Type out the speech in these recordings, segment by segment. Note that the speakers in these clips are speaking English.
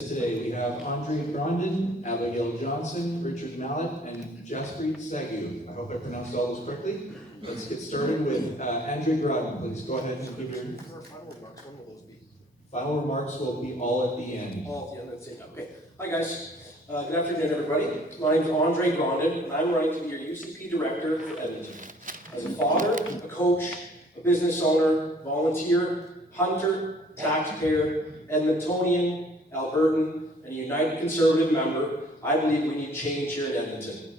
Today we have Grondin, Abigail Johnson, Richard Mallett, and Jaspreet Saggu. I hope I pronounced all those correctly. Let's get started with Grondin. Please go ahead and give your final remarks. When will those be? final remarks. Will be all at the end. All at the end. That's it. Okay. Hi guys. Good afternoon, everybody. My name is Grondin, and I'm running to be your UCP director for Edmonton. As a father, a coach, a business owner, volunteer, hunter, taxpayer, Edmontonian, Albertan, and a United Conservative member, I believe we need change here in Edmonton.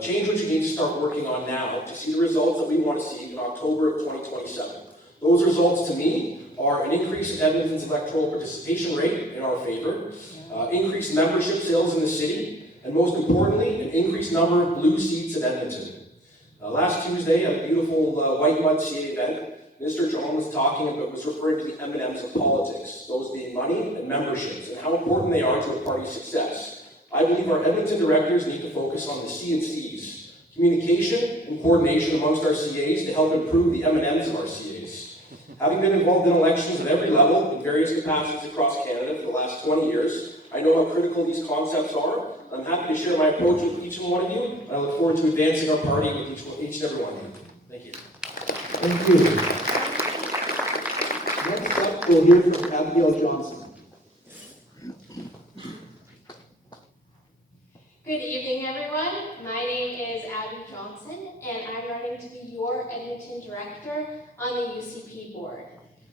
Change which we need to start working on now to see the results that we want to see in October of 2027. Those results to me are an increase in Edmonton's electoral participation rate in our favor, increased membership sales in the city, and most importantly, an increased number of blue seats in Edmonton. Last Tuesday at a beautiful White Mud CA event, Mr. John was referring to the M&Ms of politics, those being money and memberships, and how important they are to a party's success. I believe our Edmonton directors need to focus on the C and C's, communication and coordination amongst our CAs to help improve the M&Ms of our CAs. Having been involved in elections at every level in various capacities across Canada for the last 20 years, I know how critical these concepts are. I'm happy to share my approach with each and one of you, and I look forward to advancing our party with each and every one of you. Thank you. Thank you. Next up, we'll hear from Abigail Johnson. Good evening, everyone. My name is Abby Johnson, and I'm running to be your Edmonton director on the UCP board.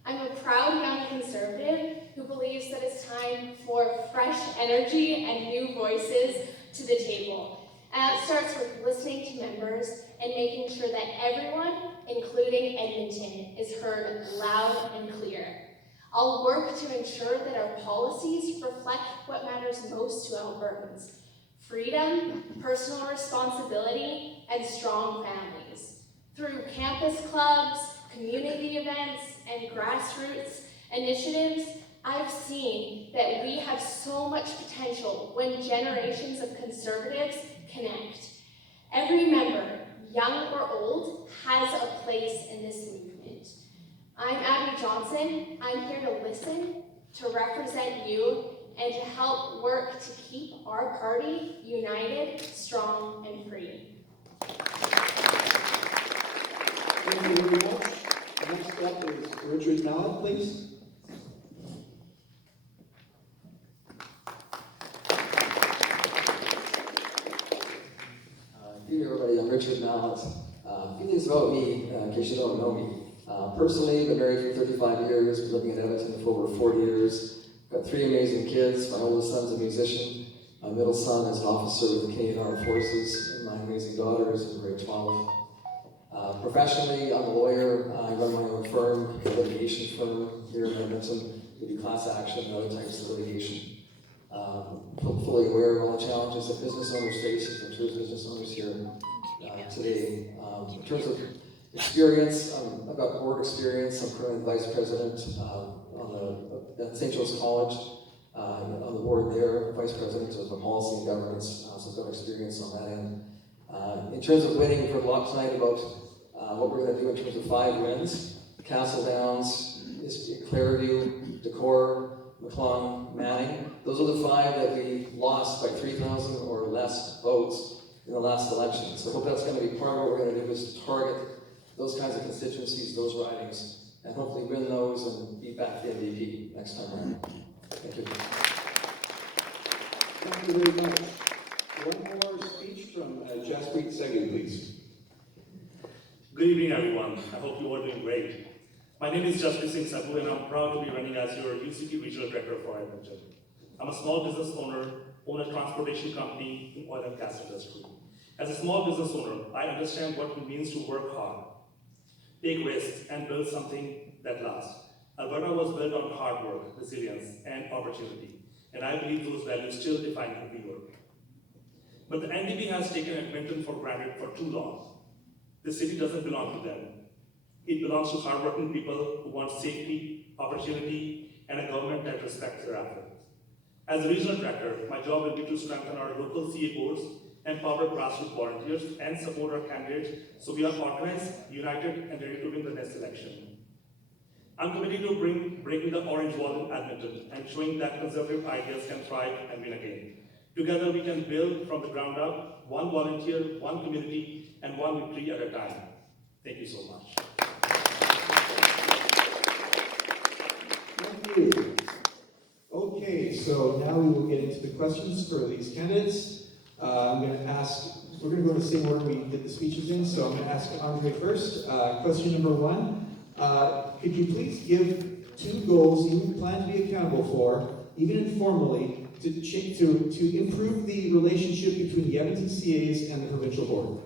I'm a proud young conservative who believes that it's time for fresh energy and new voices to the table. And that starts with listening to members and making sure that everyone, including Edmonton, is heard loud and clear. I'll work to ensure that our policies reflect what matters most to Albertans: freedom, personal responsibility, and strong families. Through campus clubs, community events, and grassroots initiatives, I've seen that we have so much potential when generations of conservatives connect. Every member, young or old, has a place in this movement. I'm Abby Johnson. I'm here to listen, to represent you, and to help work to keep our party united, strong, and free. Thank you very much. Next up is Richard Mallett, please. Good evening, everybody. I'm Richard Mallett. Feelings about me, in case you don't know me. Personally, been married for 35 years, been living in Edmonton for over 40 years. Got 3 amazing kids. My oldest son's a musician. My middle son is an officer with the Canadian Armed Forces. And my amazing daughter is in grade 12. Professionally, I'm a lawyer. I run my own firm, a litigation firm here in Edmonton. We do class action and other types of litigation. Fully aware of all the challenges that business owners face. I'm sure there's business owners here today. In terms of experience, I've got board experience. I'm currently vice president at St. Joe's College. I'm on the board there, vice president of policy and governance, so I've got experience on that end. In terms of winning, we've heard a lot tonight about what we're going to do in terms of 5 wins: Castle Downs, Clareview, Decorah, McClung, Manning. Those are the 5 that we lost by 3,000 or less votes in the last election. So I hope that's going to be part of what we're going to do, is to target those kinds of constituencies, those ridings, and hopefully win those and beat back the MVP next time around. Thank you. Thank you very much. One more speech from Jaspreet Saggu, please. Good evening, everyone. I hope you are doing great. My name is Jaspreet Saggu, and I'm proud to be running as your UCP Regional Director for Edmonton. I'm a small business owner, own a transportation company in oil and gas industry. As a small business owner, I understand what it means to work hard, take risks, and build something that lasts. Alberta was built on hard work, resilience, and opportunity, and I believe those values still define who we work. But the NDP has taken Edmonton for granted for too long. The city doesn't belong to them. It belongs to hardworking people who want safety, opportunity, and a government that respects their efforts. As a regional director, my job will be to strengthen our local CA boards, empower grassroots volunteers, and support our candidates so we are organized, united, and ready to win the next election. I'm committed to breaking the orange wall in Edmonton and showing that conservative ideas can thrive and win again. Together we can build from the ground up, one volunteer, one community, and one victory at a time. Thank you so much. Thank you. Okay, so now we will get into the questions for these candidates. We're going to go to the same order we did the speeches in, so I'm going to ask Andre first. Question number one, could you please give 2 goals you plan to be accountable for, even informally, to improve the relationship between the Edmonton CAs and the provincial board?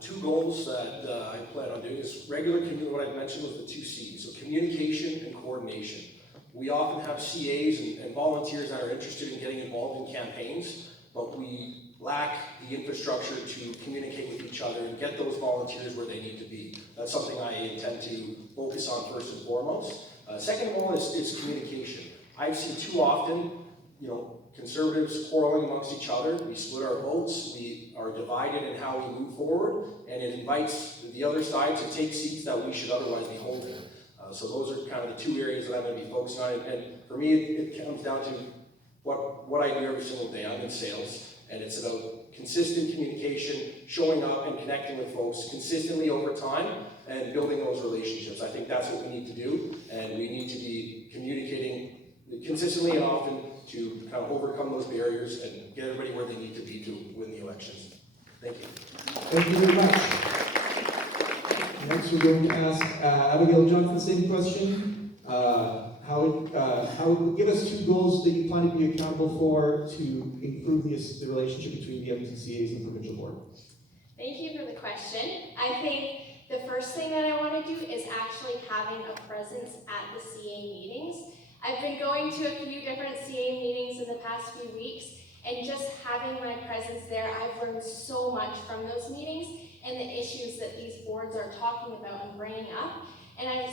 2 goals that I plan on doing is regular community. What I mentioned was the 2 C's, so communication and coordination. We often have CAs and volunteers that are interested in getting involved in campaigns, but we lack the infrastructure to communicate with each other and get those volunteers where they need to be. That's something I intend to focus on first and foremost. Second of all is communication. I've seen too often, conservatives quarreling amongst each other. We split our votes, we are divided in how we move forward, and it invites the other side to take seats that we should otherwise be holding. So those are kind of the 2 areas that I'm going to be focusing on. And for me, it comes down to what I do every single day. I'm in sales, and it's about consistent communication, showing up and connecting with folks consistently over time, and building those relationships. I think that's what we need to do, and we need to be communicating consistently and often to kind of overcome those barriers and get everybody where they need to be to win the elections. Thank you. Thank you very much. Next, we're going to ask Abigail Johnson, same question. Give us 2 goals that you plan to be accountable for to improve the relationship between the Edmonton CAs and the provincial board. Thank you for the question. I think the first thing that I want to do is actually having a presence at the CA meetings. I've been going to a few different CA meetings in the past few weeks, and just having my presence there, I've learned so much from those meetings and the issues that these boards are talking about and bringing up.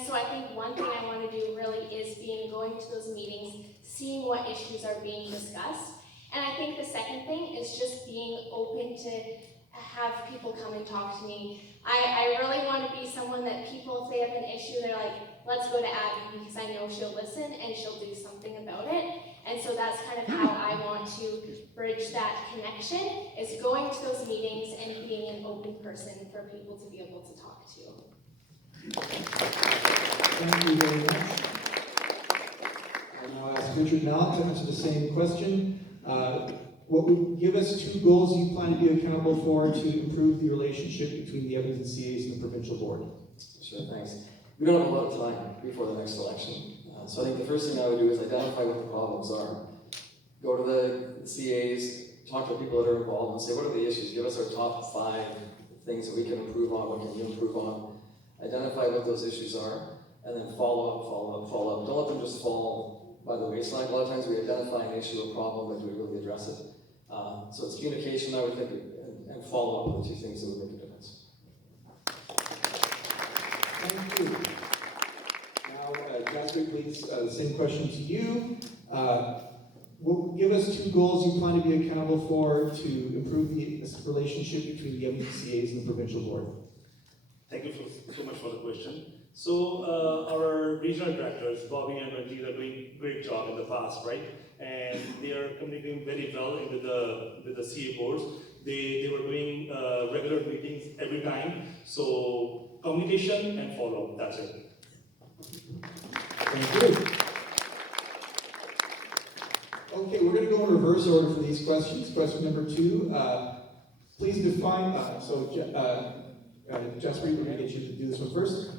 So I think one thing I want to do really is going to those meetings, seeing what issues are being discussed. And I think the second thing is just being open to have people come and talk to me. I really want to be someone that people, if they have an issue, they're like, let's go to Abby because I know she'll listen and she'll do something about it. And so that's kind of how I want to bridge that connection, is going to those meetings and being an open person for people to be able to talk to. Thank you very much. I'll now ask Richard Mallett to answer the same question. What would give us 2 goals you plan to be accountable for to improve the relationship between the Edmonton CAs and the provincial board? Sure, thanks. We don't have a lot of time before the next election. So I think the first thing I would do is identify what the problems are. Go to the CAs, talk to people that are involved and say, what are the issues? Give us our top 5 things that we can improve on, what can you improve on? Identify what those issues are, and then follow up. Don't let them just fall by the wayside. A lot of times we identify an issue or problem, but do we really address it? So it's communication, I would think, and follow up are the 2 things that would make a difference. Thank you. Now, Jaspreet, please, the same question to you. Give us 2 goals you plan to be accountable for to improve the relationship between the Edmonton CAs and the provincial board. Thank you so much for the question. So our regional directors, Bobby and Ranjit, are doing a great job in the past, right? And they are communicating very well with the CA boards. They were doing regular meetings every time. So communication and follow-up, that's it. Thank you. Okay, we're going to go in reverse order for these questions. Question number 2, please define, Jaspreet, we're going to get you to do this one first.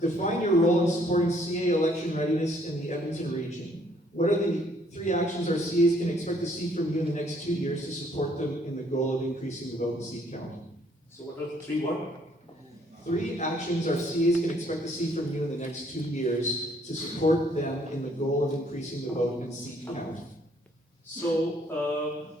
Define your role in supporting CA election readiness in the Edmonton region. What are the 3 actions our CAs can expect to see from you in the next 2 years to support them in the goal of increasing the vote and seat count? So what are the 3 what? 3 actions our CAs can expect to see from you in the next 2 years to support them in the goal of increasing the vote and seat count. So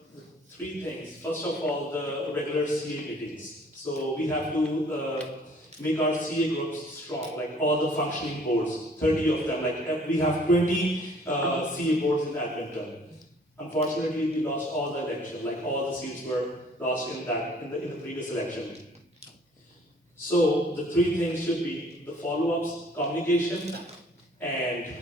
3 things. First of all, the regular CA meetings. So we have to make our CA groups strong, like all the functioning boards, 30 of them. Like we have 20 CA boards in Edmonton. Unfortunately, we lost all the election. Like all the seats were lost in the previous election. So the three things should be the follow-ups, communication, and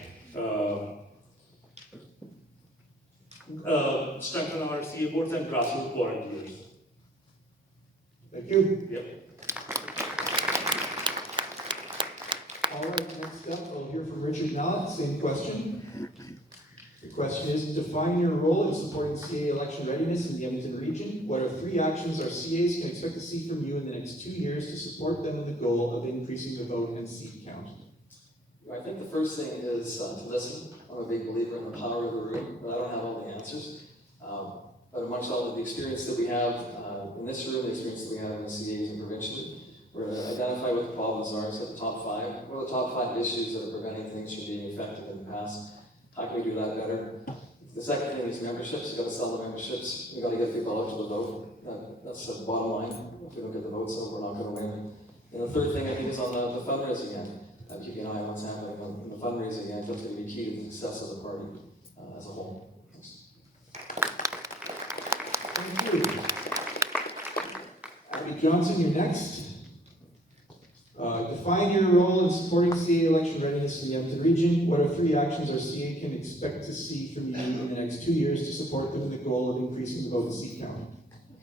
strengthen our CA boards and grassroots volunteers. Thank you. Yep. All right, next up, we'll hear from Richard Mallett, same question. The question is, define your role in supporting CA election readiness in the Edmonton region. What are 3 actions our CAs can expect to see from you in the next 2 years to support them in the goal of increasing the vote and seat count? I think the first thing is to listen. I'm a big believer in the power of the room, but I don't have all the answers. But amongst all of the experience that we have in this room, the experience that we have in the CAs and provincially, we're to identify what the problems are, so the top 5. What are the top 5 issues that are preventing things from being effective in the past? How can we do that better? The second thing is memberships. We've got to sell the memberships. We've got to get people eligible to vote. That's the bottom line. If we don't get the votes, so we're not going to win. And the third thing I think is on the fundraising end. Keeping an eye on what's happening on the fundraising end. That's going to be key to the success of the party as a whole. Thank you. Abigail Johnson, you're next. Define your role in supporting CA election readiness in the Edmonton region. What are 3 actions our CA can expect to see from you in the next 2 years to support them in the goal of increasing the vote and seat count?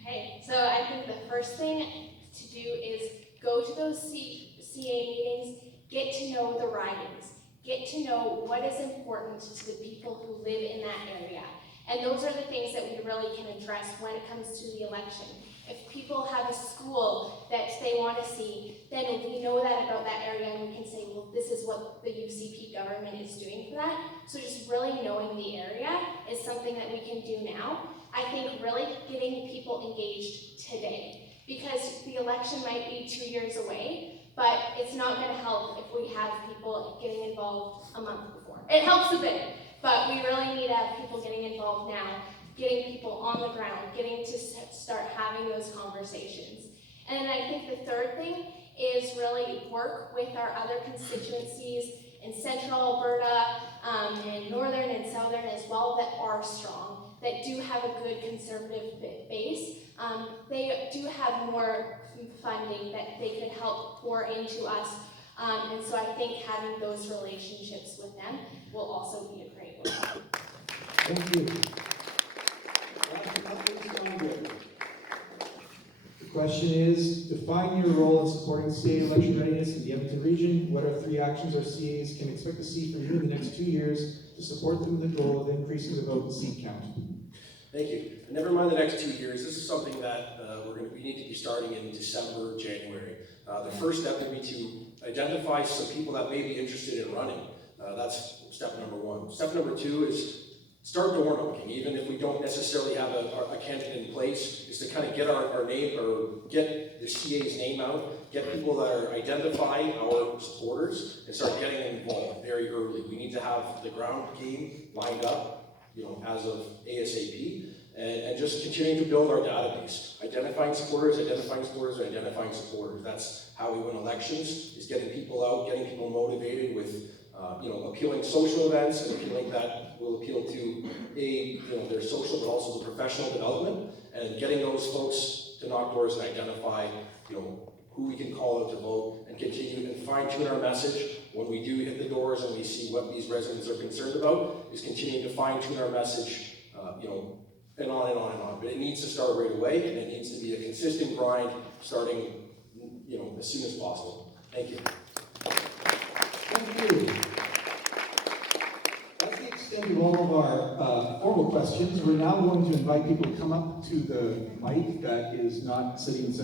Okay, so I think the first thing to do is go to those CA meetings, get to know the ridings, get to know what is important to the people who live in that area. And those are the things that we really can address when it comes to the election. If people have a school that they want to see, then we know that about that area and we can say, well, this is what the UCP government is doing for that. So just really knowing the area is something that we can do now. I think really getting people engaged today, because the election might be 2 years away, but it's not going to help if we have people getting involved a month before. It helps a bit, but we really need to have people getting involved now, getting people on the ground, getting to start having those conversations. And then I think the third thing is really work with our other constituencies in central Alberta, and northern and southern as well that are strong, that do have a good conservative base. They do have more funding that they could help pour into us. And so I think having those relationships with them will also be a great one. Thank you. Last but not least, Andre. The question is, define your role in supporting CA election readiness in the Edmonton region. What are 3 actions our CAs can expect to see from you in the next 2 years to support them in the goal of increasing the vote and seat count? Thank you. And never mind the next 2 years. This is something that we need to be starting in December, January. The first step would be to identify some people that may be interested in running. That's step number 1. Step number 2 is start door knocking. Even if we don't necessarily have a candidate in place, is to kind of get our name, or get the CA's name out, get people that are identifying our supporters, and start getting them involved very early. We need to have the ground game lined up, as of ASAP, and just continuing to build our database. Identifying supporters, identifying supporters, identifying supporters. That's how we win elections, is getting people out, getting people motivated with appealing social events, and appealing that will appeal to their social, but also the professional development, and getting those folks to knock doors and identify, who we can call out to vote, and continue and fine-tune our message when we do hit the doors and we see what these residents are concerned about, is continue to fine-tune our message, and on and on and on. But it needs to start right away, and it needs to be a consistent grind starting, as soon as possible. Thank you. Thank you. That's the extent of all of our formal questions. We're now going to invite people to come up to the mic that is not sitting in center.